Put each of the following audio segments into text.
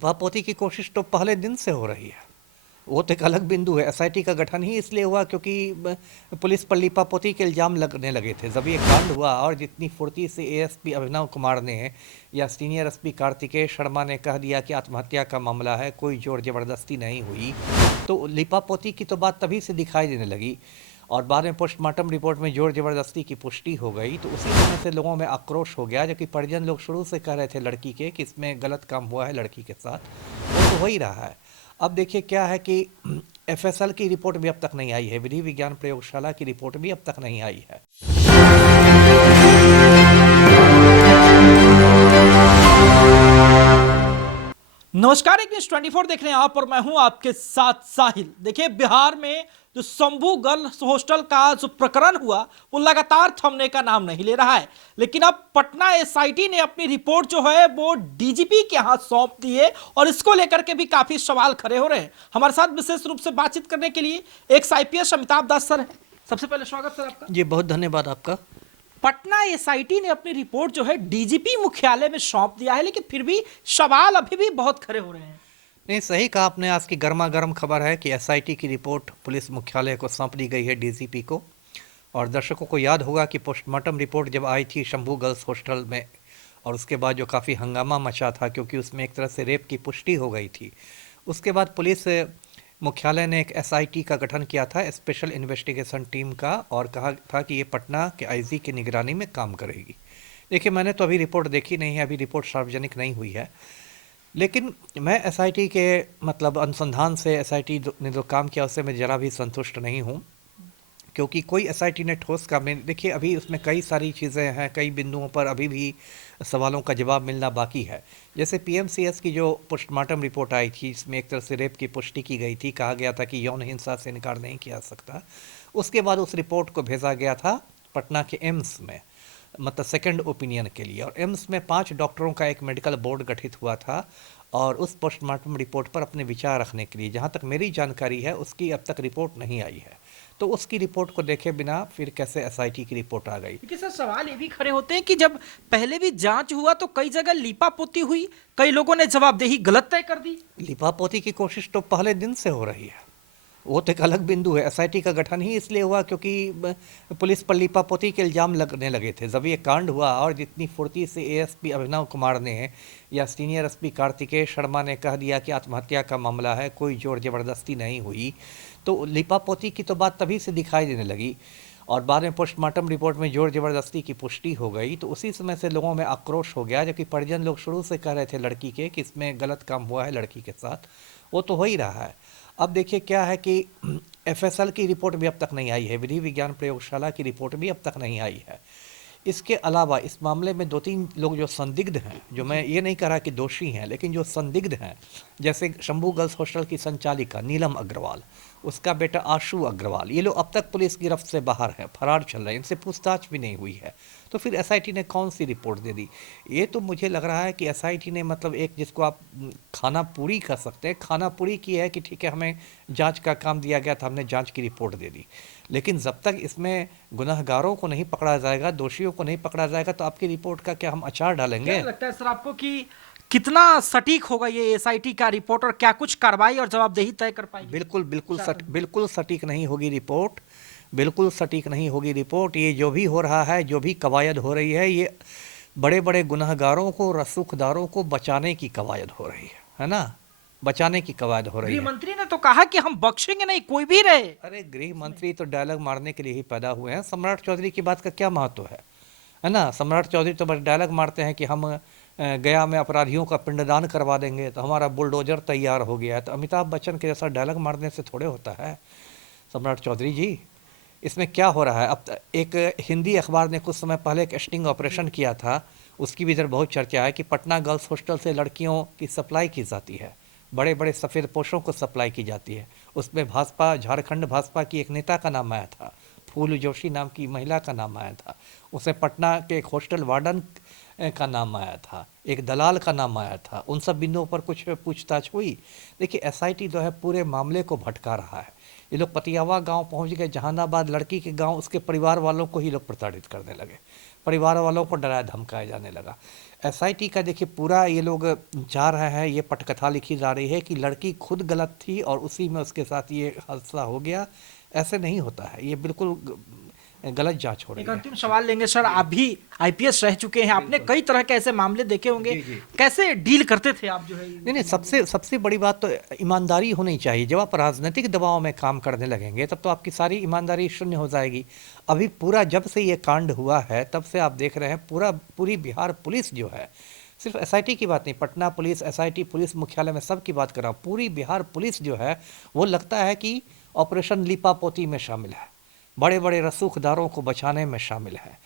लीपापोती की कोशिश तो पहले दिन से हो रही है। वो तो एक अलग बिंदु है। एसआईटी का गठन ही इसलिए हुआ क्योंकि पुलिस पर लीपापोती के इल्ज़ाम लगने लगे थे। जब ये कांड हुआ और जितनी फुर्ती से एएसपी अभिनव कुमार ने या सीनियर एसपी कार्तिकेय शर्मा ने कह दिया कि आत्महत्या का मामला है, कोई जोर ज़बरदस्ती नहीं हुई, तो लीपापोती की तो बात तभी से दिखाई देने लगी। और बाद में पोस्टमार्टम रिपोर्ट में जोर ज़बरदस्ती की पुष्टि हो गई, तो उसी समय से लोगों में आक्रोश हो गया, जबकि परिजन लोग शुरू से कह रहे थे लड़की के कि इसमें गलत काम हुआ है लड़की के साथ। वो तो हो ही रहा है। अब देखिए क्या है कि एफएसएल की रिपोर्ट भी अब तक नहीं आई है, विधि विज्ञान प्रयोगशाला की रिपोर्ट भी अब तक नहीं आई है। नमस्कार, एक न्यूज 24 देख रहे हैं आप और मैं हूं आपके साथ साहिल। देखिए, बिहार में जो शंभू गर्ल्स हॉस्टल का जो प्रकरण हुआ वो लगातार थमने का नाम नहीं ले रहा है, लेकिन अब पटना एसआईटी ने अपनी रिपोर्ट जो है वो डीजीपी के हाथ सौंप दी है और इसको लेकर के भी काफी सवाल खड़े हो रहे हैं। हमारे साथ विशेष रूप से बातचीत करने के लिए एक्स आईपीएस अमिताभ दास सर है। सबसे पहले स्वागत सर आपका। जी बहुत धन्यवाद आपका। पटना एसआईटी ने अपनी रिपोर्ट जो है डीजीपी मुख्यालय में सौंप दिया है, लेकिन फिर भी सवाल अभी भी बहुत खड़े हो रहे हैं। नहीं, सही कहा आपने। आज की गर्मा गर्म खबर है कि एसआईटी की रिपोर्ट पुलिस मुख्यालय को सौंप दी गई है, डीजीपी को। और दर्शकों को याद होगा कि पोस्टमार्टम रिपोर्ट जब आई थी शंभू गर्ल्स हॉस्टल में, और उसके बाद जो काफ़ी हंगामा मचा था क्योंकि उसमें एक तरह से रेप की पुष्टि हो गई थी। उसके बाद पुलिस मुख्यालय ने एक एसआईटी का गठन किया था, स्पेशल इन्वेस्टिगेशन टीम का, और कहा था कि ये पटना के आईजी की निगरानी में काम करेगी। देखिए, मैंने तो अभी रिपोर्ट देखी नहीं है, अभी रिपोर्ट सार्वजनिक नहीं हुई है, लेकिन मैं एसआईटी के मतलब अनुसंधान से एसआईटी ने जो काम किया उससे मैं ज़रा भी संतुष्ट नहीं हूँ, क्योंकि कोई एसआईटी ने ठोस काम नहीं। देखिए, अभी उसमें कई सारी चीज़ें हैं, कई बिंदुओं पर अभी भी सवालों का जवाब मिलना बाकी है। जैसे पीएमसीएस की जो पोस्टमार्टम रिपोर्ट आई थी, इसमें एक तरह से रेप की पुष्टि की गई थी, कहा गया था कि यौन हिंसा से इनकार नहीं किया जा सकता। उसके बाद उस रिपोर्ट को भेजा गया था पटना के एम्स में, मतलब सेकंड ओपिनियन के लिए, और एम्स में 5 डॉक्टरों का एक मेडिकल बोर्ड गठित हुआ था और उस पोस्टमार्टम रिपोर्ट पर अपने विचार रखने के लिए। जहाँ तक मेरी जानकारी है उसकी अब तक रिपोर्ट नहीं आई है, तो उसकी रिपोर्ट को देखे बिना फिर कैसे एसआईटी की रिपोर्ट आ गई। क्योंकि सर सवाल ये भी खड़े होते हैं कि जब पहले भी जांच हुआ तो कई जगह लीपापोती हुई, कई लोगों ने जवाबदेही गलत तय कर दी। लीपापोती की कोशिश तो पहले दिन से हो रही है। वो तो एक अलग बिंदु है। एसआईटी का गठन ही इसलिए हुआ क्योंकि पुलिस पर लीपापोती के इल्ज़ाम लगने लगे थे। जब ये कांड हुआ और जितनी फुर्ती से एएसपी अभिनव कुमार ने या सीनियर एसपी कार्तिकेय शर्मा ने कह दिया कि आत्महत्या का मामला है, कोई जोर ज़बरदस्ती नहीं हुई, तो लीपापोती की तो बात तभी से दिखाई देने लगी। और बाद में पोस्टमार्टम रिपोर्ट में जोर ज़बरदस्ती की पुष्टि हो गई, तो उसी समय से लोगों में आक्रोश हो गया, जबकि परिजन लोग शुरू से कह रहे थे लड़की के कि इसमें गलत काम हुआ है लड़की के साथ। वो तो हो ही रहा है। अब देखिए क्या है कि एफएसएल की रिपोर्ट भी अब तक नहीं आई है, विधि विज्ञान प्रयोगशाला की रिपोर्ट भी अब तक नहीं आई है। इसके अलावा इस मामले में 2-3 लोग जो संदिग्ध हैं, जो मैं ये नहीं कह रहा कि दोषी हैं, लेकिन जो संदिग्ध हैं, जैसे शंभू गर्ल्स हॉस्टल की संचालिका नीलम अग्रवाल, उसका बेटा आशु अग्रवाल, ये लोग अब तक पुलिस गिरफ्त से बाहर हैं, फरार चल रहे हैं, इनसे पूछताछ भी नहीं हुई है। तो फिर एसआईटी ने कौन सी रिपोर्ट दे दी? ये तो मुझे लग रहा है कि एसआईटी ने मतलब एक जिसको आप खाना पूरी कर सकते हैं, खाना पूरी की है कि ठीक है हमें जांच का काम दिया गया था, हमने जांच की रिपोर्ट दे दी, लेकिन जब तक इसमें गुनहगारों को नहीं पकड़ा जाएगा, दोषियों को नहीं पकड़ा जाएगा, तो आपकी रिपोर्ट का क्या हम अचार डालेंगे? क्या लगता है सर आपको कि कितना सटीक होगा ये एसआईटी का रिपोर्ट और क्या कुछ कार्रवाई और जवाबदेही तय कर पाएगी? बिल्कुल सटीक नहीं होगी रिपोर्ट, बिल्कुल सटीक नहीं होगी रिपोर्ट। ये जो भी हो रहा है, जो भी कवायद हो रही है, ये बड़े बड़े गुनहगारों को, रसूखदारों को बचाने की कवायद हो रही है ना? बचाने की कवायद हो रही गृह है। मंत्री ने तो कहा कि हम बख्शेंगे नहीं, कोई भी रहे। अरे, गृह मंत्री तो डायलॉग मारने के लिए ही पैदा हुए हैं। सम्राट चौधरी की बात का क्या महत्व है ना? सम्राट चौधरी तो बस डायलॉग मारते हैं कि हम गया में अपराधियों का पिंडदान करवा देंगे तो हमारा बुलडोजर तैयार हो गया है। तो अमिताभ बच्चन के जैसा डायलॉग मारने से थोड़े होता है सम्राट चौधरी जी। इसमें क्या हो रहा है? अब एक हिंदी अखबार ने कुछ समय पहले एक स्टिंग ऑपरेशन किया था, उसकी भी इधर बहुत चर्चा है कि पटना गर्ल्स हॉस्टल से लड़कियों की सप्लाई की जाती है, बड़े बड़े सफ़ेद पोशों को सप्लाई की जाती है। उसमें भाजपा, झारखंड भाजपा की एक नेता का नाम आया था, फूल जोशी नाम की महिला का नाम आया था, उसमें पटना के एक हॉस्टल वार्डन का नाम आया था, एक दलाल का नाम आया था। उन सब बिंदुओं पर कुछ पूछताछ हुई? देखिए, एसआईटी जो है पूरे मामले को भटका रहा है। ये लोग पतियावा गांव पहुंच गए, जहानाबाद लड़की के गांव, उसके परिवार वालों को ही लोग प्रताड़ित करने लगे, परिवार वालों को डराया धमकाया जाने लगा। एसआईटी का देखिए पूरा ये लोग चाह रहे हैं, ये पटकथा लिखी जा रही है कि लड़की खुद गलत थी और उसी में उसके साथ ये हादसा हो गया। ऐसे नहीं होता है, ये बिल्कुल गलत जांच हो रही एक है। अंतिम सवाल लेंगे सर, आप भी आईपीएस रह चुके हैं, आपने कई तरह के ऐसे मामले देखे होंगे, जी, जी। कैसे डील करते थे आप जो है? नहीं, सबसे सबसे बड़ी बात तो ईमानदारी होनी चाहिए। जब आप राजनीतिक दबाव में काम करने लगेंगे तब तो आपकी सारी ईमानदारी शून्य हो जाएगी। अभी पूरा जब से ये कांड हुआ है तब से आप देख रहे हैं पूरी बिहार पुलिस जो है, सिर्फ एसआईटी की बात नहीं, पटना पुलिस, एसआईटी पुलिस मुख्यालय में सब की बात कर रहा हूँ, पूरी बिहार पुलिस जो है वो लगता है कि ऑपरेशन लीपापोती में शामिल है, बड़े बड़े रसूखदारों को बचाने में शामिल है।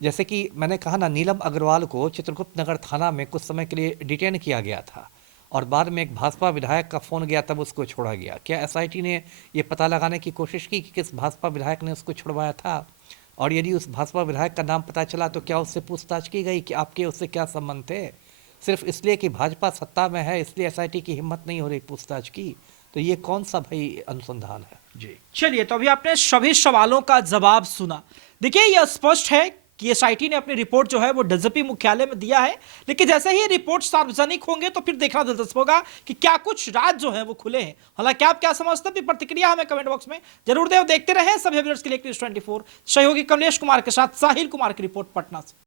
जैसे कि मैंने कहा ना, नीलम अग्रवाल को चित्रगुप्त नगर थाना में कुछ समय के लिए डिटेन किया गया था और बाद में एक भाजपा विधायक का फ़ोन गया तब उसको छोड़ा गया। क्या एसआईटी ने ये पता लगाने की कोशिश की कि किस भाजपा विधायक ने उसको छुड़वाया था? और यदि उस भाजपा विधायक का नाम पता चला तो क्या उससे पूछताछ की गई कि आपके उससे क्या संबंध थे? सिर्फ इसलिए कि भाजपा सत्ता में है इसलिए एसआईटी की हिम्मत नहीं हो रही पूछताछ की? तो ये कौन सा भाई अनुसंधान है? जी चलिए, तो अभी आपने सभी सवालों का जवाब सुना। देखिए, यह स्पष्ट है कि एसआईटी ने अपनी रिपोर्ट जो है वो डीजीपी मुख्यालय में दिया है, लेकिन जैसे ही रिपोर्ट सार्वजनिक होंगे तो फिर देखना दिलचस्प होगा कि क्या कुछ राज जो है वो खुले हैं। हालांकि आप क्या समझते हैं, अपनी प्रतिक्रिया हमें कमेंट बॉक्स में जरूर दें। देखते रहे सभी अपडेट्स के लिए न्यूज़ 24 सहयोगी कमलेश कुमार के साथ साहिल कुमार की रिपोर्ट पटना से।